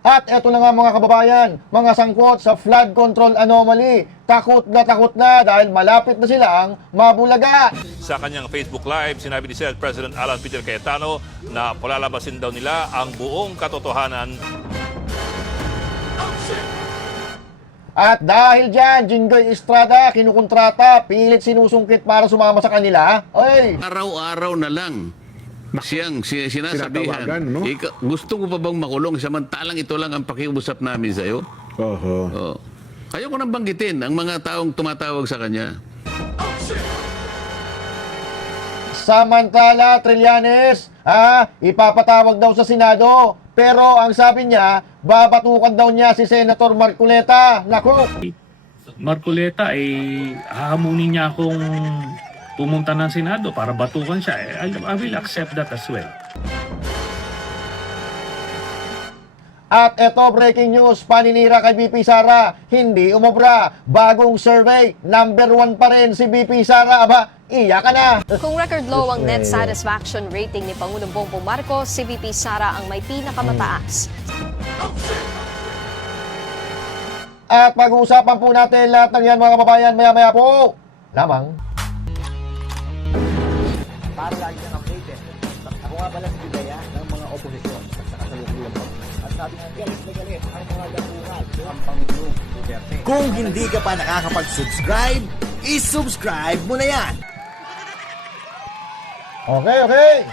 At eto na nga mga kababayan, mga sangkot sa flood control anomaly. Takot na dahil malapit na silang mabulaga. Sa kanyang Facebook Live, sinabi ni Senate President Alan Peter Cayetano na palalabasin daw nila ang buong katotohanan. At dahil dyan, Jinggoy Estrada, kinukontrata, pilit sinusungkit para sumama sa kanila. Oy! Araw-araw na lang siyang sinasabihan. Tinatawagan, no? Gusto ko pa bang makulong samantalang ito lang ang pakiusap namin sa'yo? Oho. Oh. Ayaw ko nang banggitin ang mga taong tumatawag sa kanya. Samantala, Trillanes, ipapatawag daw sa Senado. Pero ang sabi niya, babatukan daw niya si Senator Marcoleta. Naku! Marcoleta ay hahamunin niya akong pumunta ng Senado para batukan siya. I will accept that as well. At eto, breaking news, paninira kay BP Sara, hindi umobra. Bagong survey, number 1 pa rin si BP Sara. Aba, iyak ka na! Kung record low ang net satisfaction rating ni Pangulong Bongbong Marcos, si VP Sara ang may pinakamataas. At pag-uusapan po natin lahat ng yan mga kababayan maya-maya po. Lamang. Para lagi kang updated. Ako nga pala si Bidaya ng mga oposisyon sa kasalukuyan po. At sabi nga, galit na galit ang mga dapuhan ng Pangulong Duterte. Kung hindi ka pa nakakapag-subscribe, isubscribe mo na yan! Okay.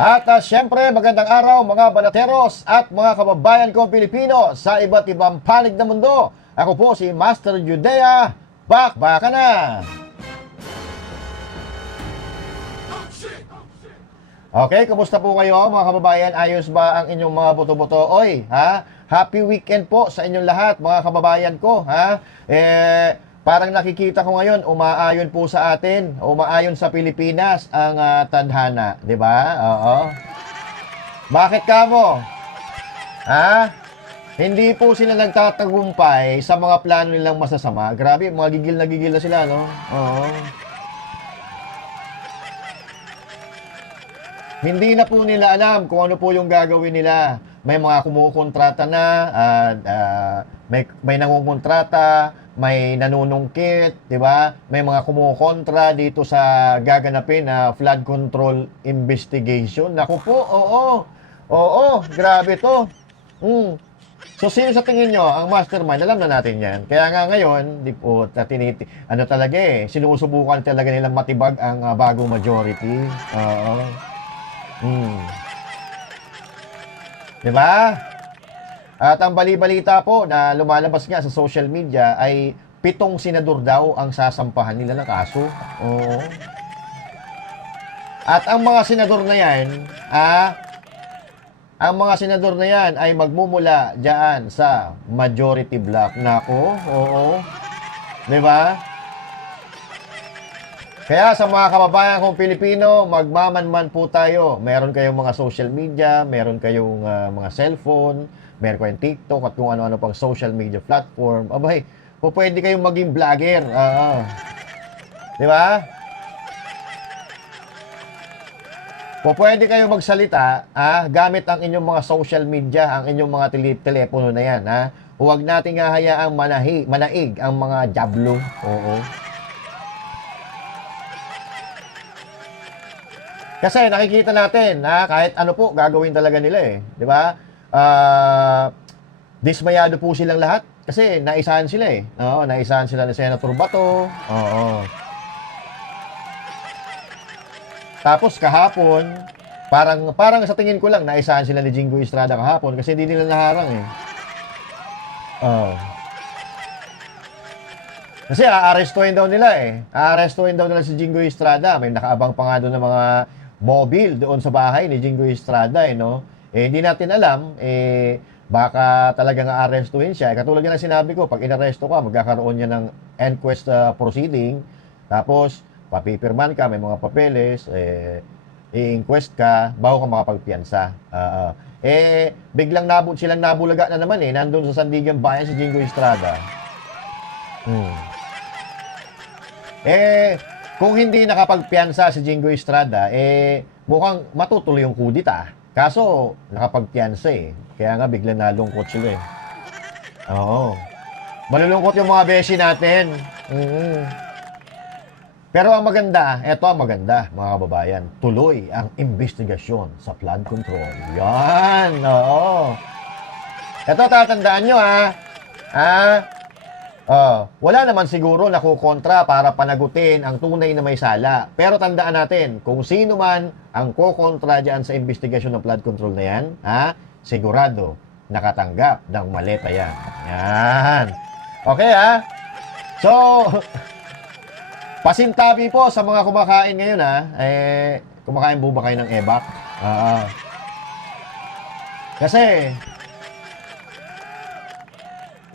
At syempre, magandang araw mga balateros at mga kababayan kong Pilipino sa iba't ibang panig ng mundo. Ako po si Master Judea. Baka na! Okay, kumusta po kayo mga kababayan? Ayos ba ang inyong mga buto-buto? Oy, ha? Happy weekend po sa inyong lahat mga kababayan ko, ha? Parang nakikita ko ngayon, umaayon po sa atin, umaayon sa Pilipinas ang tadhana, di ba? Oo. Bakit kamo? Ha? Hindi po sila nagtatagumpay sa mga plano nilang masasama. Grabe, mga gigil na sila, no? Oo. Hindi na po nila alam kung ano po yung gagawin nila. May mga kumukontrata na, may nangungontrata, may nanunungkit, di ba? May mga kumukontra dito sa gaganapin na flood control investigation. Naku po, oo, grabe to. So, sino sa tingin nyo ang mastermind? Alam na natin yan. Kaya nga ngayon, di po, sinusubukan talaga nilang matibag ang bagong majority. Oo. Diba? At ang bali-balita po na lumalabas nga sa social media ay 7 senador daw ang sasampahan nila ng kaso. Oo. At ang mga senador na yan, ay magmumula diyan sa majority block. Nako, oo. Diba? Kaya sa mga kababayan kong Pilipino, magmamanman po tayo. Meron kayong mga social media, meron kayong mga cellphone, meron kayong TikTok at kung ano-ano pang social media platform. Abay, pwede kayong maging vlogger. Di ba? Pwede kayong magsalita gamit ang inyong mga social media, ang inyong mga telepono na yan. Huwag nating hahayaang manaig ang mga jablo. Oo. Kasi nakikita natin na kahit ano po gagawin talaga nila eh, 'di ba? Dismayado po silang lahat kasi naisahan sila eh. Oo, naisahan sila ni Senator Bato. Oo. Tapos kahapon, parang sa tingin ko lang naisahan sila ni Jinggoy Estrada kahapon kasi hindi nila naharang eh. Oo. Kasi aarestuhin daw nila eh. Aarestuhin daw nila si Jinggoy Estrada. May nakaabang pa nga doon ng mga mobile doon sa bahay ni Jinggoy Estrada, no? Hindi natin alam, baka talagang aarestuhin siya. Katulad yan ang sinabi ko, pag inaresto ka, magkakaroon niya ng inquest proceeding, tapos papipirman ka, may mga papeles, i-inquest ka, bago ka makapagpiyansa. Biglang silang nabulaga na naman nandun sa Sandigan Bayan si Jinggoy Estrada. Kung hindi nakapagpiyansa si Jinggoy Estrada, mukhang matutuloy yung kudita. Kaso, nakapagpiansa eh. Kaya nga bigla nalungkot sila eh. Oo. Malulungkot yung mga beshi natin. Pero ang maganda, eto ang maganda, mga kababayan. Tuloy ang investigasyon sa flood control. Yan, oo. Eto, tatandaan nyo wala naman siguro nakukontra para panagutin ang tunay na may sala. Pero tandaan natin, kung sino man ang kukontra dyan sa investigasyon ng flood control na yan, sigurado nakatanggap ng maleta yan. Yan. Okay, So, pasintabi po sa mga kumakain ngayon, kumakain po ba kayo ng ebak? Kasi,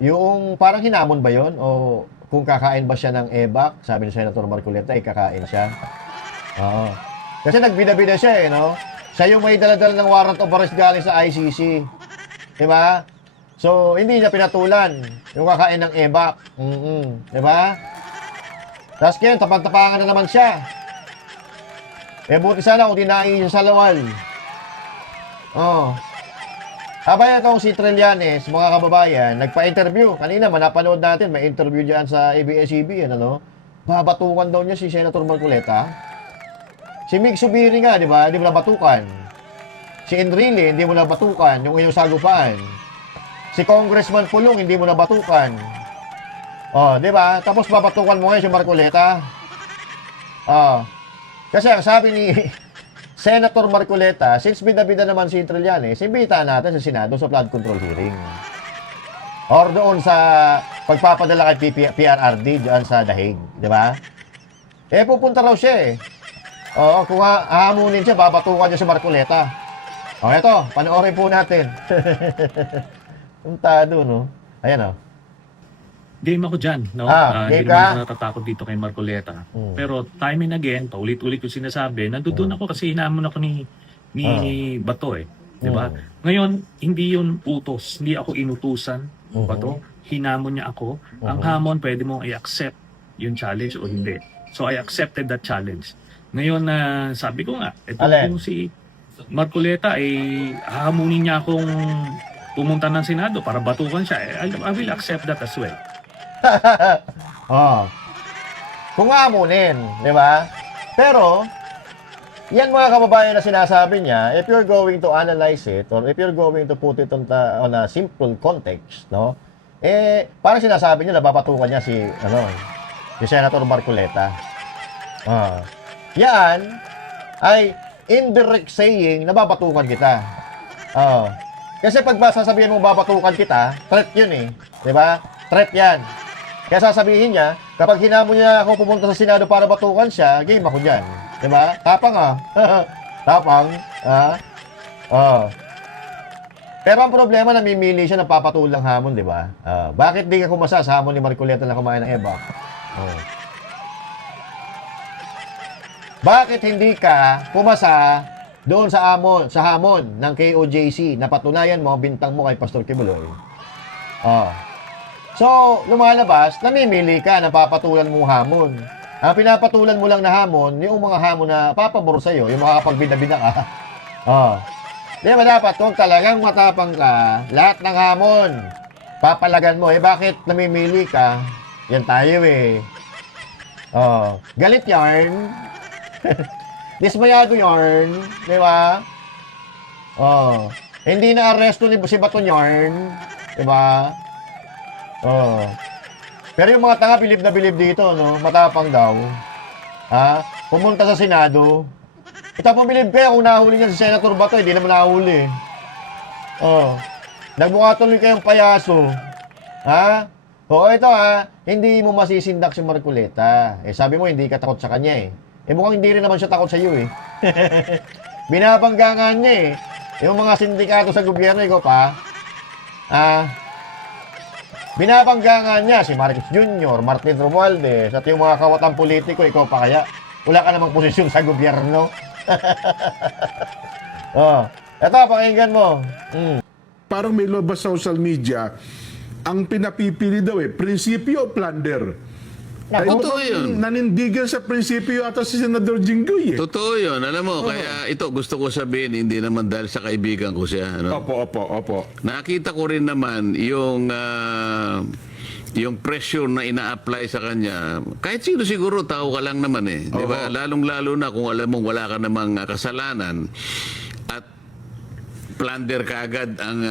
yung parang hinamon ba yon o kung kakain ba siya ng ebak, sabi ni Senator Marcoleta, kakain siya. Oo. Kasi nagbida-bida siya no? Siya yung may dala-dala ng warrant of arrest galing sa ICC. Diba? So, hindi niya pinatulan yung kakain ng ebak. Diba? Tapos ngayon, tapang-tapangan na naman siya. Buti sana kung dinain siya sa lawal. Habang itong si Trillanes, mga kababayan, nagpa-interview. Kanina, manapanood natin, may interview dyan sa ABS-CBN, babatukan daw niya si Senator Marcoleta. Si Mig Subiri nga, di ba? Hindi mo nabatukan. Si Enrile, hindi mo nabatukan. Yung iyong sagupaan. Si Congressman Pulong, hindi mo nabatukan. Di ba? Tapos babatukan mo ngayon si Marcoleta. Kasi ang sabi ni Senator Marcoleta, since bida-bida naman si Trillanes, imbitahan natin sa Senado sa flood control hearing. Or doon sa pagpapadala kay PRRD dyan sa Dahig, di ba? Pupunta raw siya kung hahamunin siya, babatukan niya si Marcoleta. Eto, panoorin po natin. Puntado, no? Ayan, Game ako dyan, no? Game Hindi ka? naman ako natatakot dito kay Marcoleta. Pero time and again, paulit-ulit ko sinasabi, nandoon ako kasi hinamon ako ni Bato Di ba? Ngayon, hindi yun utos. Hindi ako inutusan, Bato. Hinamon niya ako. Ang hamon, pwede mong i-accept yung challenge o hindi. So, I accepted that challenge. Ngayon, sabi ko nga, ito kung si Marcoleta, hahamunin niya akong pumunta ng Senado para batukan siya. I will accept that as well. Kung hamunin, di ba? Pero, yan mga kababayan na sinasabi niya, if you're going to analyze it, or if you're going to put it on a simple context, no? Parang sinasabi niya, nababatukan niya si Senator Marcoleta. Yan ay indirect saying, nababatukan kita. Kasi pag sasabihin mo babatukan kita, threat yun di ba? Threat yan. Kaya sasabihin niya, kapag hinamon niya ako pumunta sa Senado para batukan siya, game ako dyan. Diba? Tapang Tapang. Pero ang problema, namimili siya ng papatulang hamon, diba? Bakit di ka kumasa sa hamon ni Marcoleta na kumain ng ebak? Bakit hindi ka pumasa doon sa hamon ng KOJC na patunayan mo, bintang mo kay Pastor Kibuloy? So, lumalabas, namimili ka na papatulan mong hamon. Ang pinapatulan mo lang na hamon, yung mga hamon na papabor sa'yo, yung makakapagbida-bida ka. Di ba dapat kung talagang matapang ka, lahat ng hamon, papalagan mo. Bakit namimili ka? Yan tayo galit yarn. Dismayado yarn. Di ba? Hindi na aresto ni si Bato yarn. Di ba? Pero yung mga tanga, bilib na bilib dito, no? Matapang daw. Pumunta sa Senado. Itapang bilib kayo kung nahuli niya si Senator Bato, hindi naman nahuli. Nagmukha tuloy kayong payaso. Ito hindi mo masisindak si Marcoleta. Sabi mo, hindi ka takot sa kanya mukhang hindi rin naman siya takot sa iyo Binabanggangan niya Yung mga sindikato sa gobyerno, ikaw pa. Binabanggangan niya si Marcos Jr., Martin Romualdez, at yung mga kawatang politiko, ikaw pa kaya? Wala ka namang posisyon sa gobyerno. Eto, pakinggan mo. Parang may lumabas sa social media, ang pinapipili daw prinsipyo o plunder. Nako. Totoo yun. Nanindigan sa prinsipyo ata si Senador Jinggoy eh. Totoo yun. Alam mo, kaya ito gusto ko sabihin, hindi naman dahil sa kaibigan ko siya. Ano? Opo. Nakita ko rin naman yung pressure na ina-apply sa kanya. Kahit sino siguro, tao ka lang naman eh. Di ba? Lalong-lalo na kung alam mong wala ka namang kasalanan at plunder ka agad ang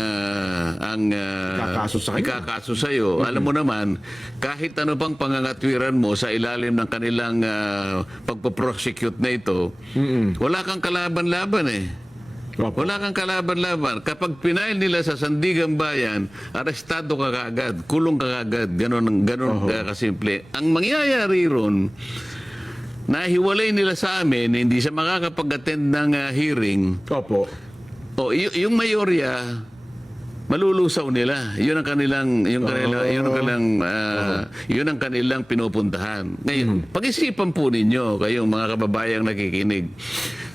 Ikakaso sa kanya. ikakaso sa'yo. Alam mo naman, kahit ano pang pangangatwiran mo sa ilalim ng kanilang pagpaprosecute na ito, wala kang kalaban-laban eh. Opo. Wala kang kalaban-laban. Kapag pinail nila sa Sandigan Bayan, arestado ka kaagad, kulong ka kaagad, ganon kasimple. Ang mangyayari ron, nahiwalay nila sa amin, hindi siya makakapag-attend ng hearing. Opo. O yung mayorya, malulusaw nila. Yun ang kanilang yun ang kanilang pinupuntahan. Ngayon, pag-isipan po ninyo kayong mga kababayang nakikinig.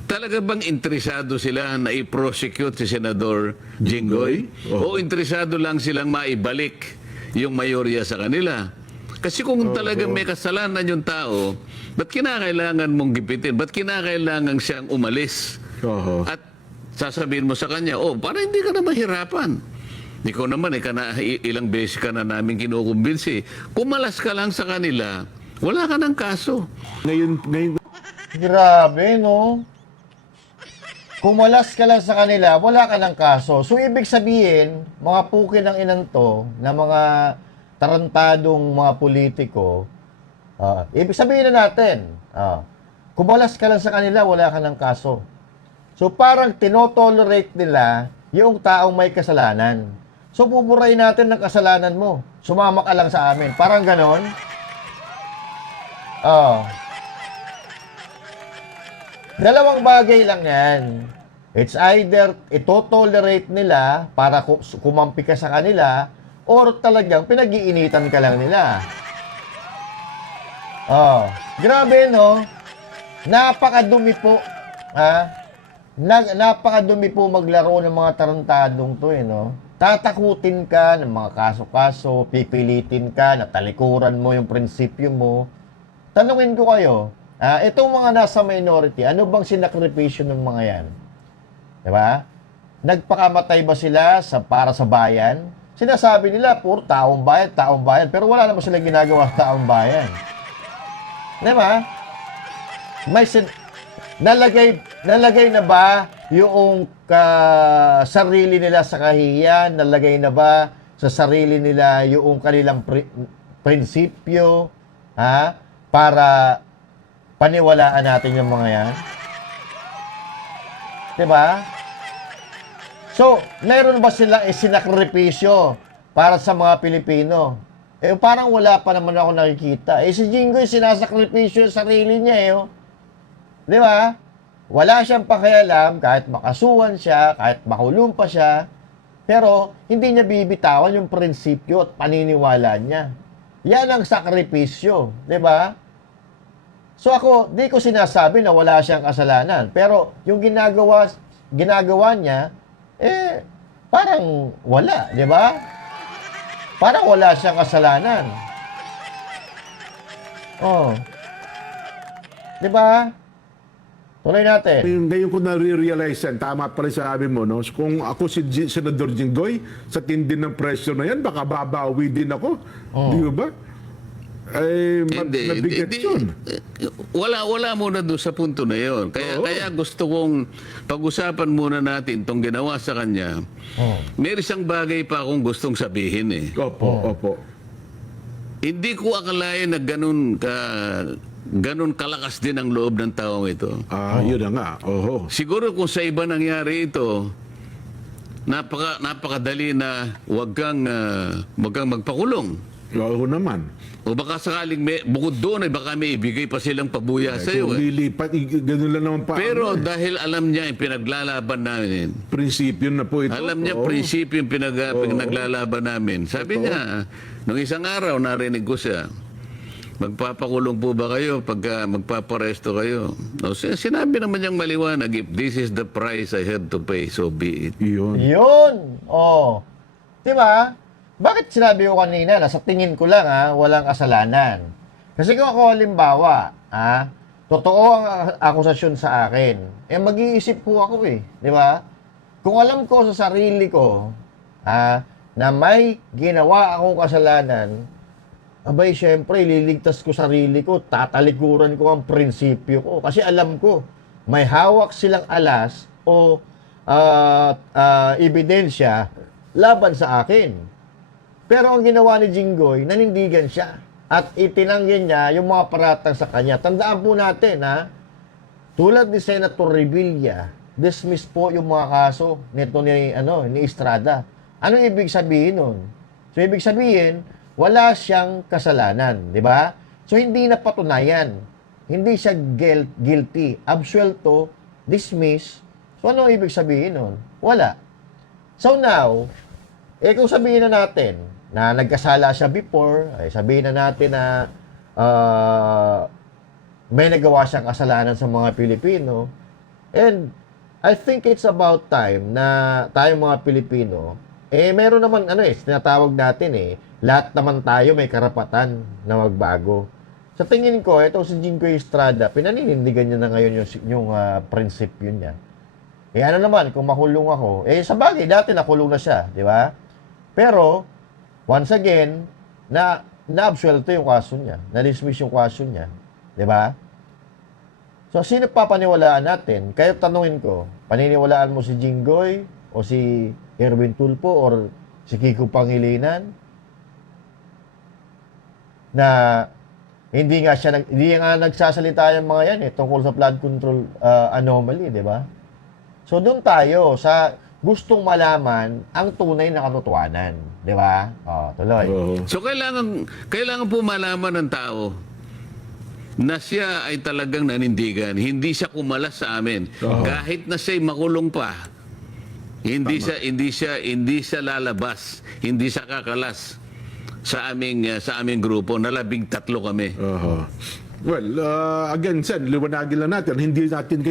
Talaga bang interesado sila na i-prosecute si Senador Jinggoy? O interesado lang silang maibalik yung mayorya sa kanila? Kasi kung talagang may kasalanan yung tao, ba't kinakailangan mong gipitin? Ba't kinakailangan siyang umalis? Oho. At sasabihin mo sa kanya, para hindi ka na mahirapan. Ikaw naman, ilang beses ka na namin kinukumbinsi. Kumalas ka lang sa kanila, wala ka ng kaso. Ngayon, Grabe, no? Kumalas ka lang sa kanila, wala ka ng kaso. So, ibig sabihin, mga puki ng inanto, na mga tarantadong mga politiko, ibig sabihin na natin, kumalas ka lang sa kanila, wala ka ng kaso. So, parang tinotolerate nila yung taong may kasalanan. So, pupurahin natin ng kasalanan mo. Sumama ka lang sa amin. Parang ganon. Dalawang bagay lang yan. It's either ito-tolerate nila para kumampi ka sa kanila or talagang pinag-iinitan ka lang nila. Grabe, no? Napakadumi po. Napakadumi po maglaro ng mga tarantadong to, no? Tatakutin ka ng mga kaso-kaso, pipilitin ka, natalikuran mo yung prinsipyo mo. Tanungin ko kayo, itong mga nasa minority, ano bang sinakripisyo ng mga yan? Diba? Nagpakamatay ba sila para sa bayan? Sinasabi nila, puro taong bayan, pero wala naman sila ginagawa sa taong bayan. Diba? Nalagay na ba yung sarili nila sa kahihiyan? Nalagay na ba sa sarili nila yung kanilang prinsipyo? Para paniwalaan natin yung mga yan? Diba? So, meron ba silang isinakripisyo para sa mga Pilipino? Parang wala pa naman ako nakikita. Si Jinggoy sinasakripisyo yung sarili niya, Di ba? Wala siyang pakialam kahit makasuhan siya, kahit makulong pa siya, pero hindi niya bibitawan yung prinsipyo at paniniwala niya. Yan ang sakripisyo, di ba? So ako, di ko sinasabi na wala siyang kasalanan, pero yung ginagawa niya, parang wala, di ba? Parang wala siyang kasalanan. Di ba? Tuloy natin. ngayon ko na-realize yan, tama pala sabi mo, no? Kung ako si Senador Jinggoy, sa tindi ng pressure na yan, baka babawi din ako. Di ba? Mabigat yun. Wala muna doon sa punto na yon. Kaya gusto kong pag-usapan muna natin itong ginawa sa kanya. May isang bagay pa akong gustong sabihin eh. Opo. Hindi ko akalain na ganun kalakas din ang loob ng taong ito. Yun na nga. Siguro kung sa iba nangyari ito, napakadali na wag kang magpakulong. Oo naman. O baka sakaling bukod doon ay baka may ibigay pa silang pabuya sa iyo. Kung lilipat, ganun lang naman pa. Pero dahil alam niya yung pinaglalaban namin. Prinsipyo na po ito. Alam niya prinsipyo yung pinaglalaban namin. Sabi niya, nung isang araw narinig ko siya, magpapakulong po ba kayo pagka magpaparesto kayo? No, sinabi naman niyang maliwanag, if this is the price I had to pay, so be it. Yun. Diba? Bakit sinabi ko kanina na sa tingin ko lang walang kasalanan? Kasi kung ako halimbawa, totoo ang akusasyon sa akin, mag-iisip po ako di ba? Kung alam ko sa sarili ko, na may ginawa akong kasalanan, abay, syempre, liligtas ko sarili ko, tatalikuran ko ang prinsipyo ko. Kasi alam ko, may hawak silang alas o ebidensya laban sa akin. Pero ang ginawa ni Jinggoy, nanindigan siya. At itinanggi niya yung mga paratang sa kanya. Tandaan po natin, tulad ni Senator Revilla, dismiss po yung mga kaso nito ni Estrada. Ano ibig sabihin nun? So, ibig sabihin, wala siyang kasalanan, di ba? So, hindi na patunayan. Hindi siya guilty. Absuelto, dismiss. So, ano ibig sabihin nun? Wala. So, now, kung sabihin na natin na nagkasala siya before, ay sabihin na natin na may nagawa siyang kasalanan sa mga Pilipino, and I think it's about time na tayong mga Pilipino, meron naman, tinatawag natin lahat naman tayo may karapatan na magbago. Sa tingin ko, ito si Jinggoy Estrada, pinaninindigan niya na ngayon yung prinsipyo niya. Ano naman, kung makulong ako, sa bagay, dati nakulong na siya, di ba? Pero, once again, na-absuelto yung kaso niya, na-dismiss yung kaso niya, di ba? So, sino papaniwalaan natin? Kaya tanungin ko, paniniwalaan mo si Jinggoy o si Erwin Tulfo or si Kiko Pangilinan na hindi nga nagsasalita yung mga yan tungkol sa flood control anomaly, di ba? So doon tayo sa gustong malaman ang tunay na katotohanan, di ba? Tuloy. So kailangan po malaman ng tao na siya ay talagang nanindigan. Hindi siya kumalas sa amin. Kahit na siya'y makulong pa, hindi siya lalabas, hindi siya kakalas sa aming grupo na 13 kami. Well, again, Sen, liwanagin lang natin, hindi natin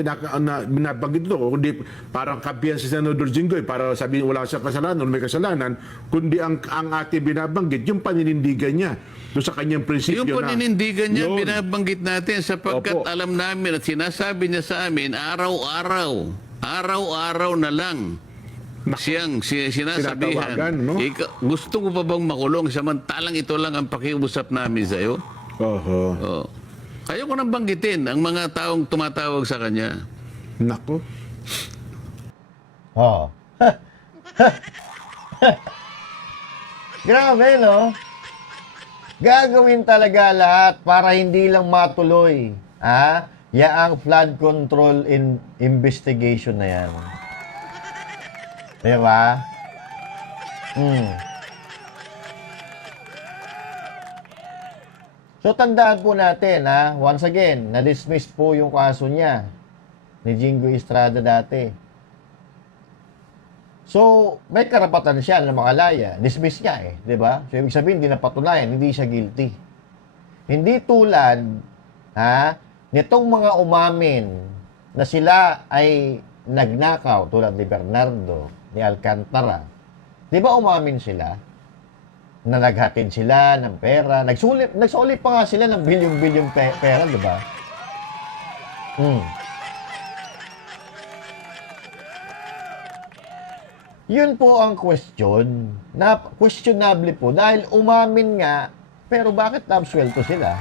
binabanggit ito, kundi parang kampiyan si Senador Jinggoy para sabihin wala siyang kasalanan, may kasalanan, kundi ang ating binabanggit, yung paninindigan niya doon sa kanyang prinsipyo Yung paninindigan niya, Yun. binabanggit natin sapagkat Opo. alam namin at sinasabi niya sa amin, araw-araw na lang siyang sinasabihan. Sinatawagan, no? Gusto ko pa bang makulong samantalang ito lang ang pakiusap namin sa iyo? Oh. Ayaw ko nang banggitin ang mga taong tumatawag sa kanya. Nako. Grabe, no? Gagawin talaga lahat para hindi lang matuloy. Yaang flood control investigation na yan. Diba? So, tandaan po natin, once again, na-dismiss po yung kaso niya ni Jinggoy Estrada dati. So, may karapatan siya na makalaya. Dismiss niya di ba? So, ibig sabihin, hindi na patunayan, hindi siya guilty. Hindi tulad, nitong mga umamin na sila ay nagnakaw tulad ni Bernardo, ni Alcantara. Di ba umamin sila? Na naghatid sila ng pera. Nagsulit pa nga sila ng bilyong-bilyong pera, di ba? Yun po ang question. Questionable po dahil umamin nga, pero bakit absuelto sila?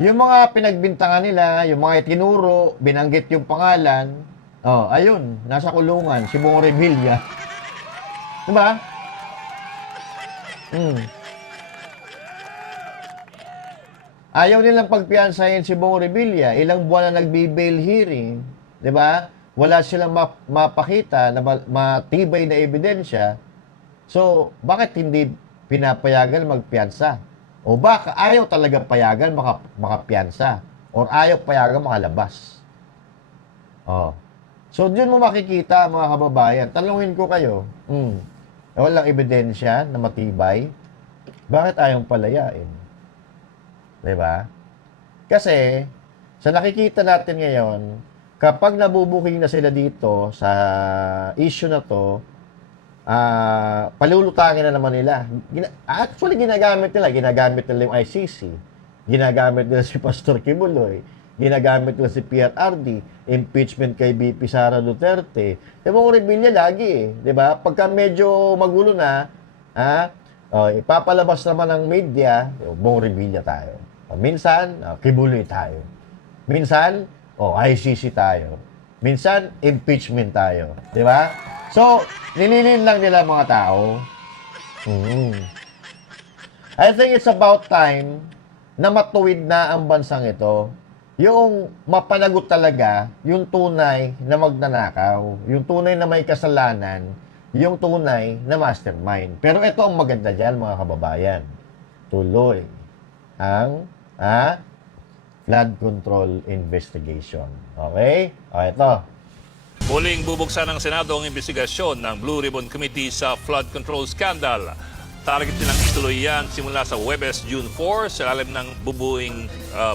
Yung mga pinagbintangan nila, yung mga itinuro, binanggit yung pangalan, ayun, nasa kulungan, si Bong Revilla. Diba? Ayaw nilang pagpiansahin si Bong Revilla. Ilang buwan na nagbe-bail hearing. Diba? Wala silang mapakita na matibay na ebidensya. So, bakit hindi pinapayagan magpiansa? O baka ayaw talaga payagan makapiansa? Or ayaw payagan makalabas? So, dyan mo makikita, mga kababayan. Tanungin ko kayo, walang ebidensya na matibay, bakit ayaw palayain? Diba? Kasi, sa nakikita natin ngayon, kapag nabubuking na sila dito sa issue na to, palulutangin na naman nila. Actually, ginagamit nila yung ICC, ginagamit nila si Pastor Kibuloy, ginagamit nila si PRRD, impeachment kay BP Sara Duterte. Yung rebellion lagi di ba? Pagka medyo magulo na, ipapalabas naman ng media, buong rebellion tayo. Minsan, Kibuloy tayo. Minsan, ICC tayo. Minsan, impeachment tayo. Di ba? So, nililin lang nila mga tao. I think it's about time na matuwid na ang bansang ito. Yung mapanagot talaga, yung tunay na magnanakaw, yung tunay na may kasalanan, yung tunay na mastermind. Pero ito ang maganda dyan, mga kababayan. Tuloy ang flood control investigation. Okay? O, ito. Muling bubuksan ng Senado ang investigasyon ng Blue Ribbon Committee sa flood control scandal. Target nilang ituloy yan simula sa Huwebes, June 4 sa ilalim ng bubuing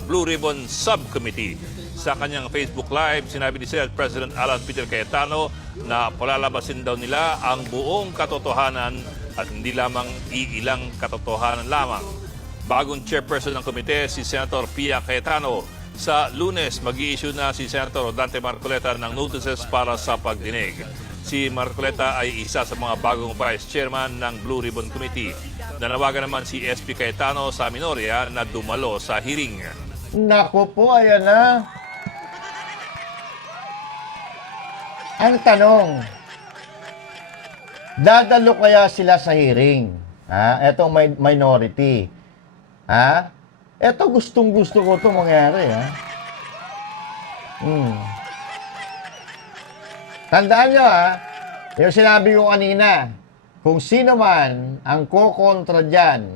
Blue Ribbon Subcommittee. Sa kanyang Facebook Live, sinabi ni Senate President Alan Peter Cayetano na palalabasin daw nila ang buong katotohanan at hindi lamang iilang katotohanan lamang. Bagong chairperson ng komite, si Senator Pia Cayetano. Sa Lunes, mag-i-issue na si Senator Dante Marcoleta ng notices para sa pagdinig. Si Marcoleta ay isa sa mga bagong vice chairman ng Blue Ribbon Committee. Nanawagan naman si SP Cayetano sa Minoria na dumalo sa hearing. Naku po, ayan na. Ang tanong, dadalo kaya sila sa hearing? Etong minority. Eto gustong-gusto ko itong mangyari. Tandaan nyo, yung sinabi ko kanina, kung sino man ang kokontra dyan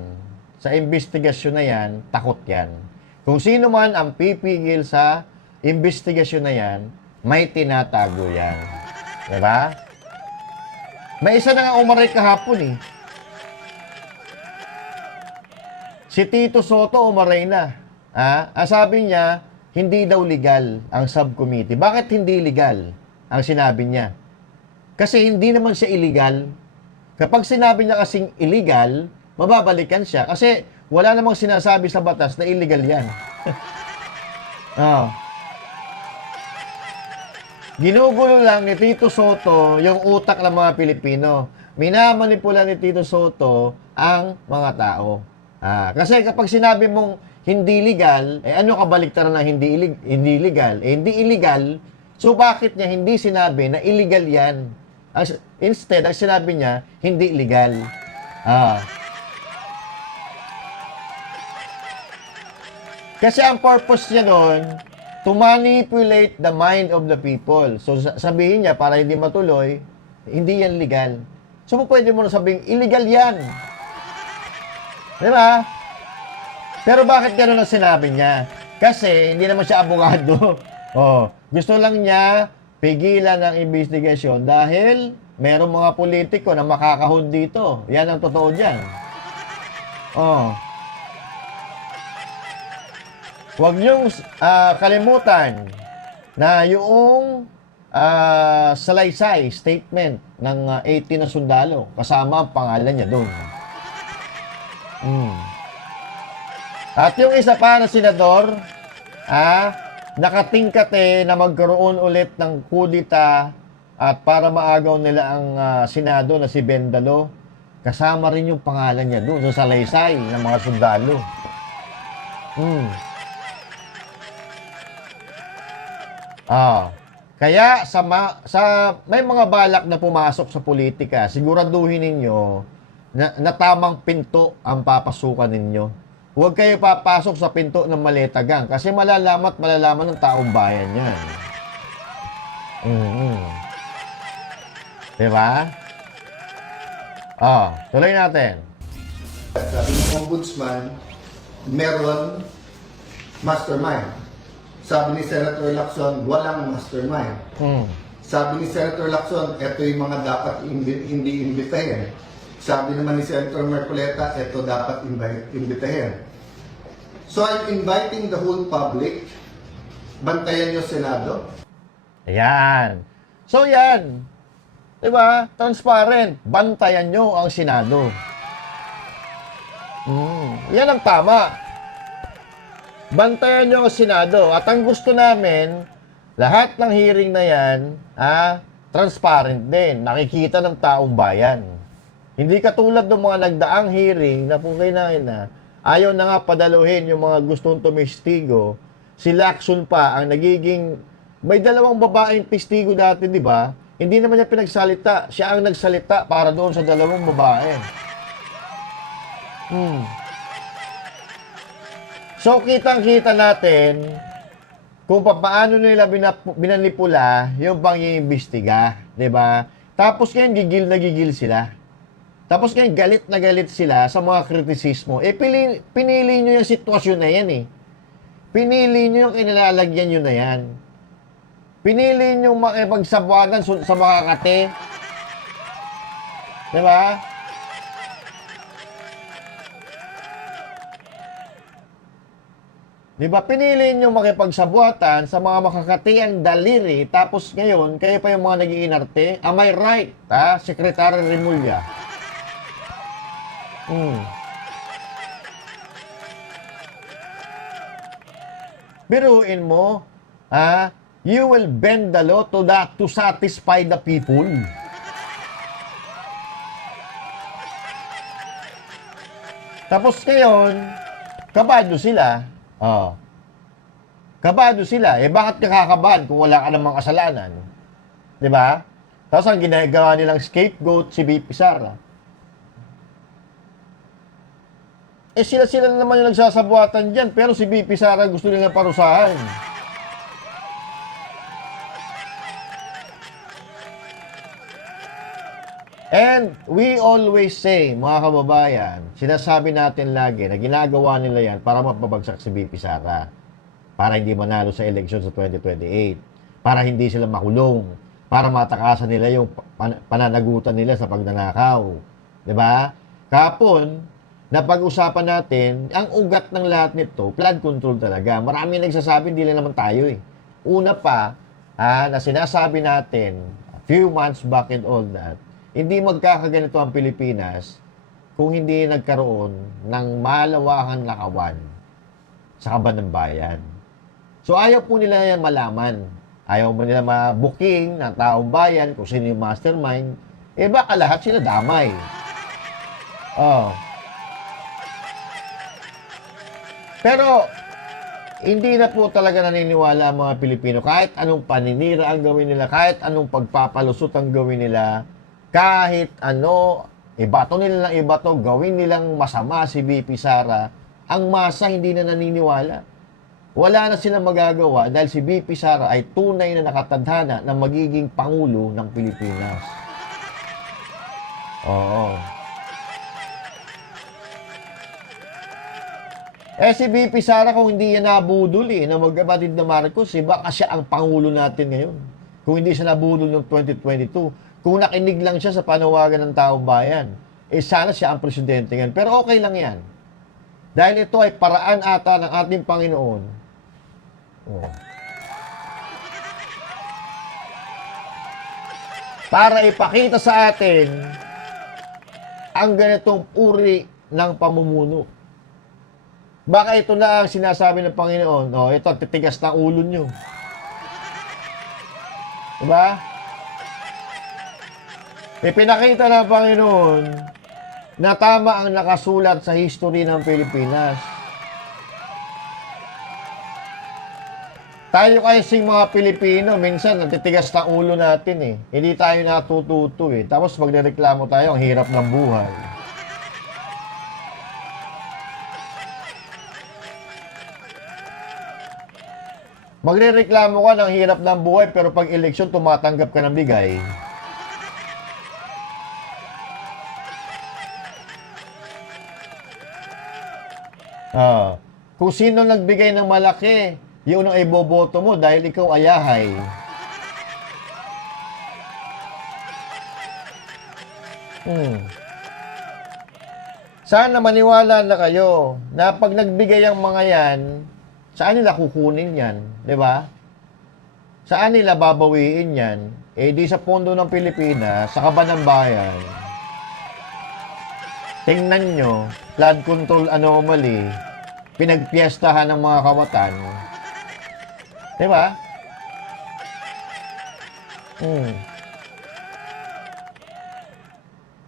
sa investigasyon na yan, takot yan. Kung sino man ang pipigil sa investigasyon na yan, may tinatago yan. Diba? May isa na nga umaray kahapon Si Tito Soto umaray na. Ang sabi niya, hindi daw legal ang subcommittee. Bakit hindi legal ang sinabi niya? Kasi hindi naman siya illegal. Kapag sinabi niya kasing illegal, mababalikan siya. Kasi wala namang sinasabi sa batas na illegal yan. Ginugulo lang ni Tito Soto yung utak ng mga Pilipino. Minamanipula ni Tito Soto ang mga tao. Kasi kapag sinabi mong hindi legal, ano kabaliktaran na hindi legal? Hindi illegal, so bakit niya hindi sinabi na illegal yan? Instead, ang sinabi niya, hindi legal. Kasi ang purpose niya doon, to manipulate the mind of the people. So sabihin niya, para hindi matuloy, hindi yan legal. So pwede mo na sabihin, illegal yan. Di ba? Pero bakit gano'n ang sinabi niya? Kasi hindi naman siya abogado. Gusto lang niya pigilan ang investigasyon dahil merong mga politiko na makakahod dito. Yan ang totoo dyan. Huwag niyong kalimutan na yung salaysay statement ng 18 na sundalo, kasama ang pangalan niya doon. At yung isa pa na senador, nakatingkate na magkaroon ulit ng kudita at para maagaw nila ang Senado na si Bendalo, kasama rin yung pangalan niya doon sa salaysay ng mga sundalo. Kaya may mga balak na pumasok sa politika, siguraduhin ninyo na tamang pinto ang papasukan ninyo. Huwag kayo papasok sa pinto ng maletagang kasi malalaman ng taong bayan yan. Diba? Tuloy natin. Sabi ng ombudsman, meron mastermind. Sabi ni Senator Lacson, walang mastermind. Sabi ni Senator Lacson, ito yung mga dapat hindi imbitahin. Sabi naman ni Senator Marcoleta, ito dapat imbitahin. So I'm inviting the whole public, bantayan yung Senado. Ayan. So yan. Di ba? Transparent. Bantayan nyo ang Senado. Yan ang tama. Bantayan nyo ang Senado. At ang gusto namin, lahat ng hearing na yan, transparent din. Nakikita ng taong bayan. Hindi katulad ng mga nagdaang hearing na kung kailangan na, ayaw na nga padaluhin yung mga gustong tumistigo. Si Lacson pa ang nagiging, may dalawang babaeng testigo dati, di ba? Hindi naman niya pinagsalita. Siya ang nagsalita para doon sa dalawang babae. So, kitang-kita natin kung paano nila binanipula yung pang-iimbestiga, 'di ba? Tapos ngayon gigil na gigil sila. Tapos ngayon galit na galit sila sa mga kritisismo. Pinili nyo yung sitwasyon na yan eh. Pinili nyo yung kinilalagyan nyo na yan. Pinili nyo makipagsabwatan sa mga kate. 'Di ba? Di ba, pinili nyo makipagsabuatan sa mga makakatiang daliri, tapos ngayon, kayo pa yung mga nag-iinarte? Am I right, Secretary Remulla? Biruin mo, you will bend the law to satisfy the people. Tapos ngayon, kabado sila. Kabado sila. Bakit kakakabahan kung wala ka namang kasalanan? Di ba? Tapos ang ginagawa nilang scapegoat, si VP Sara. Sila naman yung nagsasabuatan dyan, pero si VP Sara gusto nilang parusahan. And we always say, mga kababayan, sinasabi natin lagi na ginagawa nila yan para mapabagsak si VP Sara. Para hindi manalo sa eleksyon sa 2028. Para hindi sila makulong. Para matakasan nila yung pananagutan nila sa pagnanakaw. 'Di ba? Kapon, napag-usapan natin, ang ugat ng lahat nito, flood control talaga. Marami nagsasabi, hindi lang naman tayo eh. Una pa, na sinasabi natin, a few months back and all that, hindi magkakaganito ang Pilipinas kung hindi nagkaroon ng malawakang lakawan sa kaban ng bayan. So ayaw po nila yan malaman. Ayaw mo nila ma-booking ng taong bayan kung sino yung mastermind. Baka lahat sila damay. Pero hindi na po talaga naniniwala ang mga Pilipino. Kahit anong paninira ang gawin nila, kahit anong pagpapalusot ang gawin nila, kahit ano, ibato nila ng ibato, gawin nilang masama si VP Sara, ang masa hindi na naniniwala. Wala na silang magagawa dahil si VP Sara ay tunay na nakatadhana na magiging Pangulo ng Pilipinas. Oo. Si VP Sara kung hindi yan nabudol na magkapatid na Marcos, baka siya ang Pangulo natin ngayon. Kung hindi siya nabudol noong 2022. Kung nakinig lang siya sa panawagan ng taong bayan, sana siya ang presidente ngayon. Pero okay lang yan. Dahil ito ay paraan ata ng ating Panginoon. Para ipakita sa atin ang ganitong uri ng pamumuno. Baka ito na ang sinasabi ng Panginoon, ito, titigas ng ulo nyo. Diba? Ipinakita ng Panginoon na tama ang nakasulat sa history ng Pilipinas. Tayo kasing mga Pilipino, minsan natitigas ng ulo natin Hindi tayo natututo Tapos magrereklamo tayo, ang hirap ng buhay. Magrereklamo ka ng hirap ng buhay, pero pag eleksyon, tumatanggap ka ng bigay. Kung sino nagbigay ng malaki, yun ang iboboto mo dahil ikaw ayahay. Sana maniwala na kayo na pag nagbigay ang mga yan, saan nila kukunin yan? Di ba? Saan nila babawiin yan? Eh di sa pondo ng Pilipinas, sa kaban ng bayan, tingnan nyo, flood control anomaly, pinagpiestahan ng mga kawatan. Di ba?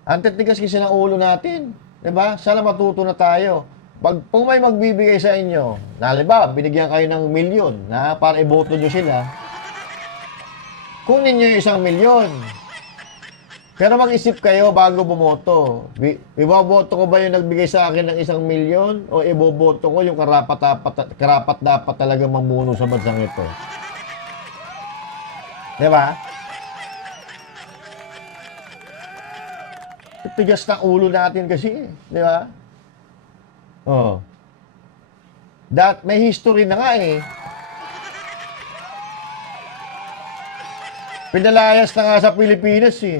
Ang titigas kasi ng ulo natin. Di ba? Sana matuto na tayo. Kung may magbibigay sa inyo, naliba, binigyan kayo ng milyon na para iboto nyo sila, kunin nyo yung 1 milyon. Pero mag-isip kayo bago bumoto. Iboboto ko ba yung nagbigay sa akin ng 1 milyon o iboboto ko yung karapat dapat talaga mamuno sa bansang ito? Di ba? Tigas ng ulo natin kasi, di ba? Oh. May history na nga eh. Pinalayas na nga sa Pilipinas eh.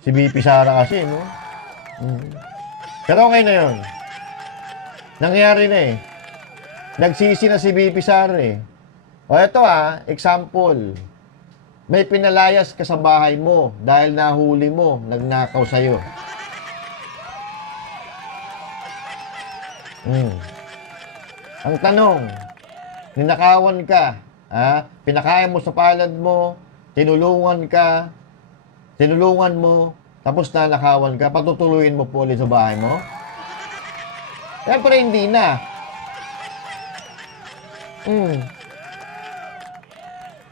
Si BP Sara kasi, no? Pero okay na yun. Nangyari na eh. Nagsisi na si BP Sara eh. O eto example. May pinalayas ka sa bahay mo dahil nahuli mo, nagnakaw sa'yo. Ang tanong, ninakawan ka, pinakaya mo sa palad mo, tinulungan mo, tapos nanakawan ka, patutuloyin mo po ulit sa bahay mo? Siyempre hindi na.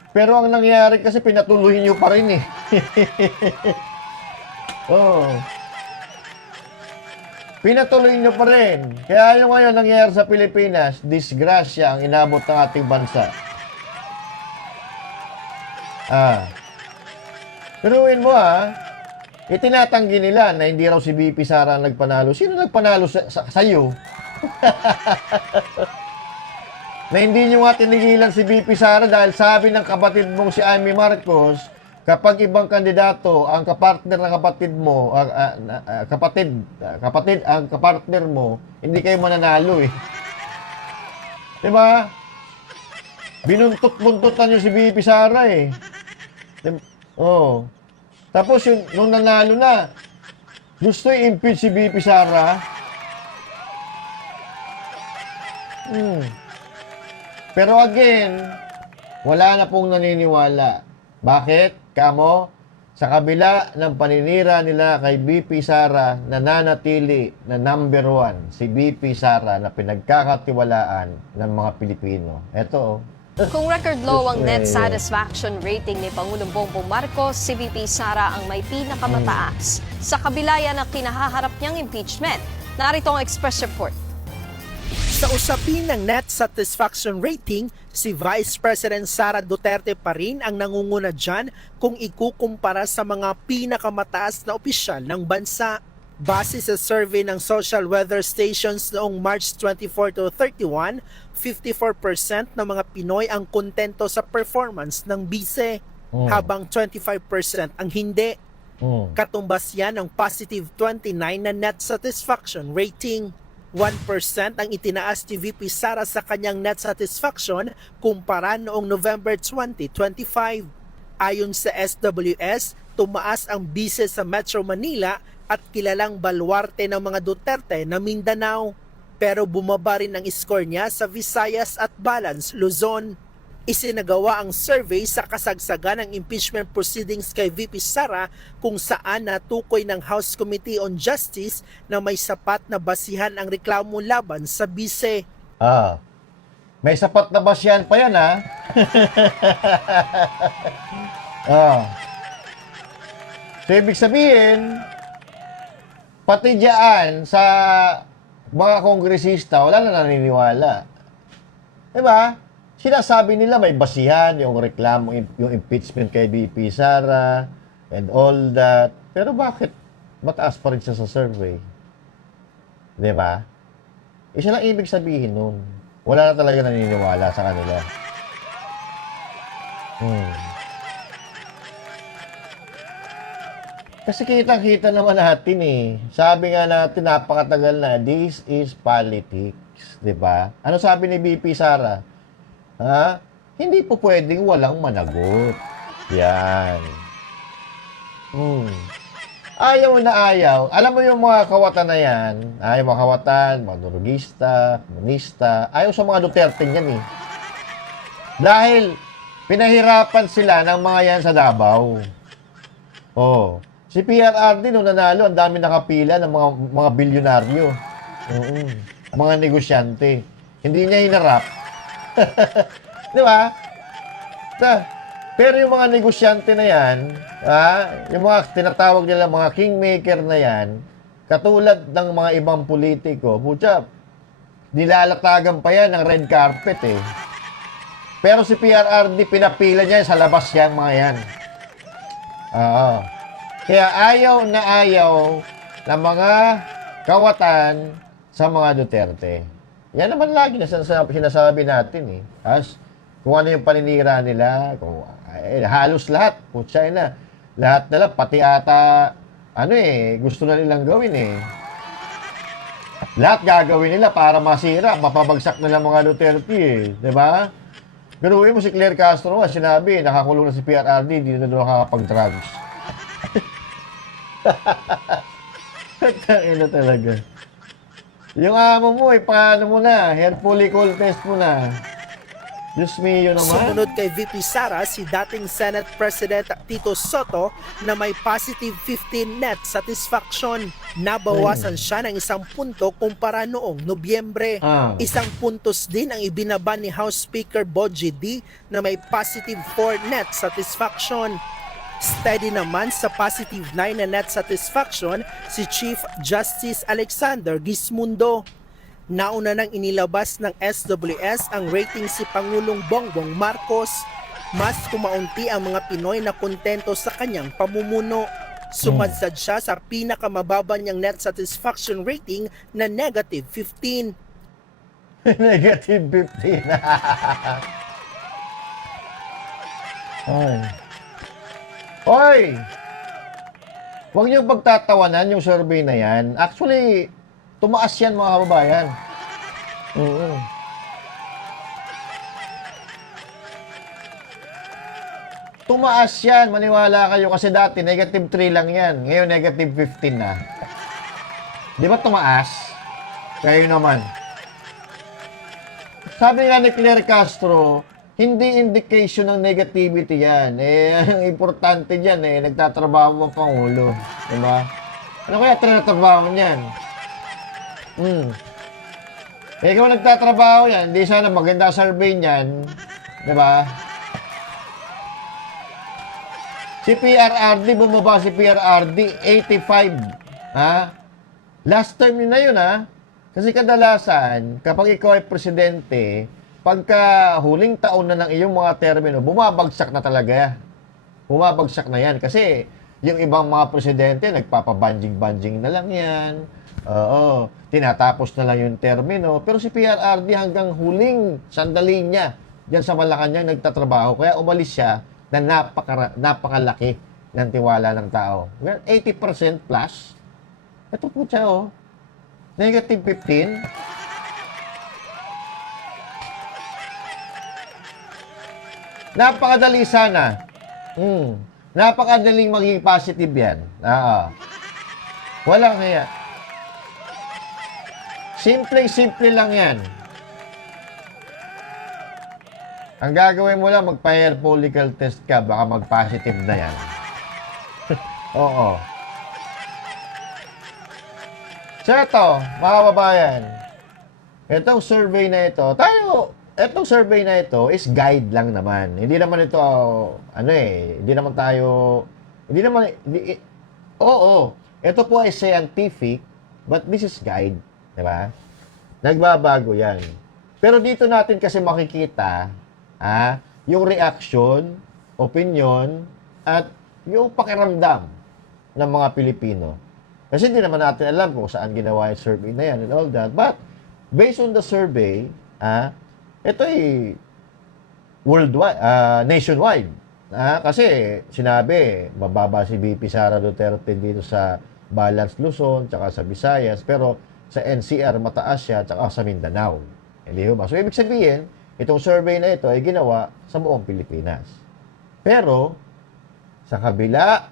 Pero ang nangyari kasi pinatuloy nyo pa rin eh. Pinatuloy nyo pa rin. Kaya yung ngayon nangyari sa Pilipinas, disgrasya ang inabot ng ating bansa. Piruin mo itinatanggi nila na hindi raw si BP Sara nagpanalo. Sino nagpanalo sa'yo? Na hindi nyo nga tinigilan si BP Sara dahil sabi ng kapatid mong si Amy Marcos, kapag ibang kandidato, ang kapartner ng kapatid mo, ang kapartner mo, hindi kayo mananalo eh. Diba? Binuntot-buntotan nyo si BP Sara eh. Tapos nung nanalo na, gusto i-impeach si BP Sara. Pero again, wala na pong naniniwala. Bakit? Kamo, sa kabila ng paninira nila kay BP Sara, nananatili na number 1 si BP Sara na pinagkakatiwalaan ng mga Pilipino. Eto. Kung record low ang net satisfaction rating ni Pangulong Bongbong Marcos, si VP Sara ang may pinakamataas. Sa kabila yan ang kinahaharap niyang impeachment. Narito ang Express Report. Sa usapin ng net satisfaction rating, si Vice President Sara Duterte pa rin ang nangunguna dyan kung ikukumpara sa mga pinakamataas na opisyal ng bansa. Base sa survey ng social weather stations noong March 24 to 31, 54% ng mga Pinoy ang kontento sa performance ng bise, habang 25% ang hindi. Katumbas yan ng positive 29 na net satisfaction rating. 1% ang itinaas ni VP Sara sa kanyang net satisfaction kumpara noong November 2025. Ayon sa SWS, tumaas ang bise sa Metro Manila at kilalang baluarte ng mga Duterte na Mindanao. Pero bumaba rin ang score niya sa Visayas at Balance, Luzon. Isinagawa ang survey sa kasagsagan ng impeachment proceedings kay VP Sara kung saan natukoy ng House Committee on Justice na may sapat na basihan ang reklamo laban sa bise. May sapat na basihan pa yan So ibig sabihin, pati dyan sa mga kongresista, wala na naniniwala. Diba? Sinasabi nila may basihan, yung reklamo, yung impeachment kay VP Sara, and all that. Pero bakit mataas pa rin siya sa survey? Diba? Isa lang ibig sabihin nun. Wala na talaga naniniwala sa kanila. Kasi kitang-kita naman natin eh. Sabi nga natin, napakatagal na, this is politics. Diba? Ano sabi ni VP Sara? Hindi po pwedeng walang managot. Yan. Ayaw na ayaw. Alam mo yung mga kawatan na yan, ayaw mga kawatan, mga durugista, komunista, ayaw sa mga Duterte yan eh. Dahil pinahirapan sila ng mga yan sa Davao. Oh. Si PRRD nung nanalo, ang dami nakapila ng mga bilyonaryo. Oo. Mga negosyante. Hindi niya hinarap. Di ba? Pero yung mga negosyante na yan, yung mga tinatawag nila mga kingmaker na yan, katulad ng mga ibang politiko, putya, nilalatagan pa yan ng red carpet eh. Pero si PRRD, pinapila niya sa labas yan, mga yan. Oo. Kaya ayaw na ayaw ng mga kawatan sa mga Duterte. Yan naman lagi na sinasabi natin eh. Kung ano yung paninira nila, halos lahat, putya na. Lahat nila, pati ata, gusto na nilang gawin eh. Lahat gagawin nila para masira, mapabagsak nila mga Duterte eh. Diba? Garuin mo si Claire Castro, sinabi, nakakulong na si PRRD, hindi na doon nakakapag-drugs. Ina talaga. Yung amo mo, paano mo na? Hair follicle test mo na. Diyos mio naman. Sumunod kay VP Sara si dating Senate President Tito Soto na may positive 15 net satisfaction. Nabawasan siya ng 1 punto kumpara noong Nobyembre. 1 puntos din ang ibinaba ni House Speaker Bogie D na may positive 4 net satisfaction. Steady naman sa positive 9 na net satisfaction si Chief Justice Alexander Gismundo. Nauna nang inilabas ng SWS ang rating si Pangulong Bongbong Marcos. Mas kumaunti ang mga Pinoy na kontento sa kanyang pamumuno. Sumadsad siya sa pinakamababa niyang net satisfaction rating na negative 15. Negative 15. Hoy! Huwag niyong pagtatawanan yung survey na yan. Actually, tumaas yan mga kababayan. Tumaas yan, maniwala kayo. Kasi dati, negative 3 lang yan. Ngayon, negative 15 na. Di ba tumaas? Kayo naman. Sabi nga ni Claire Castro, hindi indication ng negativity yan. Ang importante dyan, nagtatrabaho ang Pangulo. Diba? Ano kaya trinatrabaho niyan? Kung nagtatrabaho yan, hindi sana maganda survey niyan. Diba? Si PRRD, bumaba si PRRD, 85. Last term na yun, Kasi kadalasan, kapag ikaw ay presidente, pagka huling taon na ng iyong mga termino, bumabagsak na talaga. Bumabagsak na yan. Kasi yung ibang mga presidente, nagpapabanjing-banjing na lang yan. Oo. Tinatapos na lang yung termino. Pero si PRRD hanggang huling sandali niya, dyan sa Malacanang nagtatrabaho. Kaya umalis siya na napakalaki ng tiwala ng tao. 80% plus. Ito po siya, Negative 15. Napakadali sana. Napakadaling maging positive yan. Wala kaya. Simple lang yan. Ang gagawin mo lang, magpa-hair follicle test ka, baka mag-positive na yan. Oo. So ito, mga kababayan, itong survey na ito, itong survey na ito is guide lang naman. Hindi naman ito, ito po ay scientific, but this is guide. Diba? Nagbabago yan. Pero dito natin kasi makikita, yung reaction, opinion, at yung pakiramdam ng mga Pilipino. Kasi hindi naman natin alam kung saan ginawa yung survey na yan and all that. But, based on the survey, ito ay worldwide, nationwide. Kasi sinabi, mababa si VP Sara Duterte dito sa Balance Luzon, tsaka sa Visayas, pero sa NCR mataas siya, tsaka sa Mindanao. Hindi ba? So, ibig sabihin, itong survey na ito ay ginawa sa buong Pilipinas. Pero, sa kabila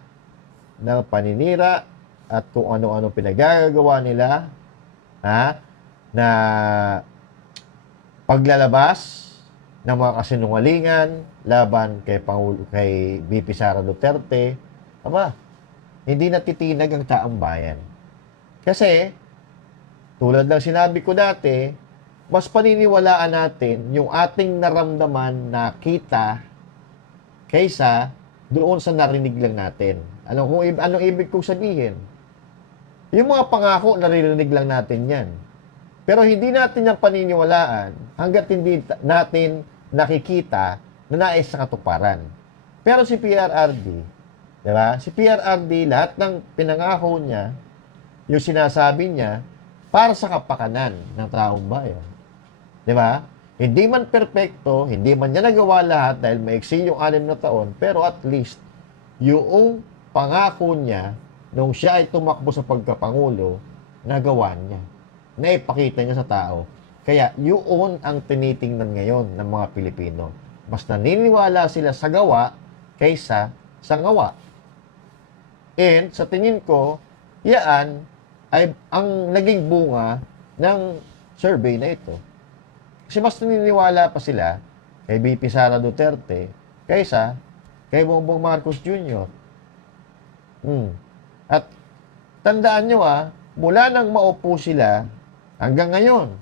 ng paninira at kung ano-ano pinagagawa nila, na paglalabas ng mga kasinungalingan laban kay VP Sara Duterte, hindi natitinag ang taong bayan. Kasi, tulad ng sinabi ko dati, mas paniniwalaan natin yung ating naramdaman, nakita, kaysa doon sa narinig lang natin. Anong ibig kong sabihin? Yung mga pangako, naririnig lang natin yan. Pero hindi natin yung paniniwalaan hanggat hindi natin nakikita na nais sa katuparan. Pero si PRRD, di ba? Si PRRD, lahat ng pinangako niya, yung sinasabi niya, para sa kapakanan ng taong bayan. Di ba? Hindi man perpekto, hindi man niya nagawa lahat dahil maiksi yung 6 na taon, pero at least, yung pangako niya, nung siya ay tumakbo sa pagkapangulo, nagawa niya. Naipakita niya sa tao. Kaya yun ang tinitingnan ngayon ng mga Pilipino. Mas naniniwala sila sa gawa kaysa sa ngawa. And sa tingin ko, yan ay ang naging bunga ng survey na ito. Kasi mas naniniwala pa sila kay VP Sara Duterte kaysa kay Bongbong Marcos Jr. At tandaan nyo mula nang maupo sila hanggang ngayon,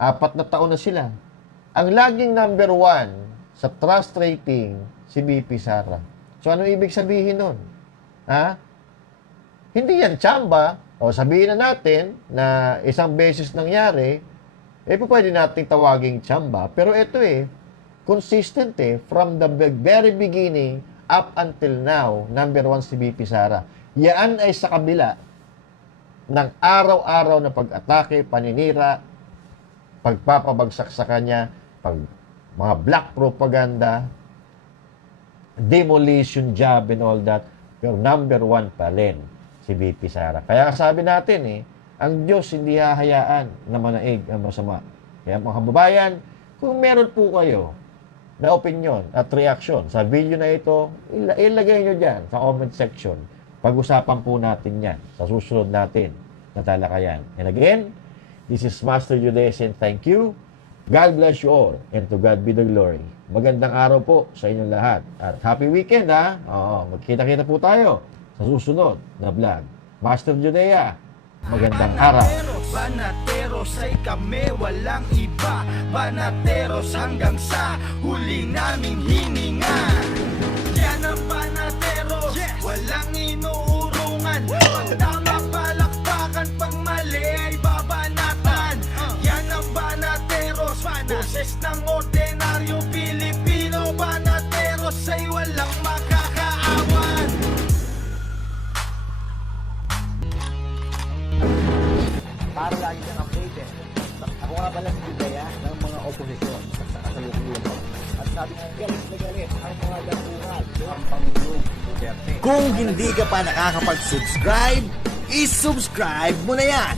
4 na taon na sila. Ang laging number 1 sa trust rating, si VP Sara. So, ano ibig sabihin nun? Hindi yan tsamba. O sabihin na natin na isang beses nangyari, pwede nating tawaging tsamba. Pero ito consistent from the very beginning up until now, number 1 si VP Sara. Yan ay sa kabila ng araw-araw na pag-atake, paninira, pagpapabagsak sa kanya, mga black propaganda, demolition job and all that, pero number 1 pa rin si VP Sara. Kaya sabi natin ang Diyos hindi hahayaan na manaig ang masama. Kaya mga kababayan, kung meron po kayo na opinion at reaction sa video na ito, ilagay nyo dyan sa comment section. Pag-usapan po natin yan sa susunod natin na talakayan. And again, this is Master Judes and thank you. God bless you all and to God be the glory. Magandang araw po sa inyong lahat. At happy weekend magkita-kita po tayo sa susunod na vlog. Master Judea, magandang araw. Banateros ay kami, walang iba. Banateros hanggang sa huli naming hininga. Yan ang Banateros, walang inuurungan. Pag tama palakpakan, pag mali ay babanatan. Yan ang Banateros, boses ng ordinaryong Pilipino. Banateros ay walang makakaawan. Para lagi kang updated. Ako nga pala si Bidaya ng mga oposisyon sa kasalukuyan ko. At sabi nga, galit na galit ang mga dakungan ng Pangulong Duterte. Kung hindi ka pa nakakapag-subscribe, isubscribe mo na yan!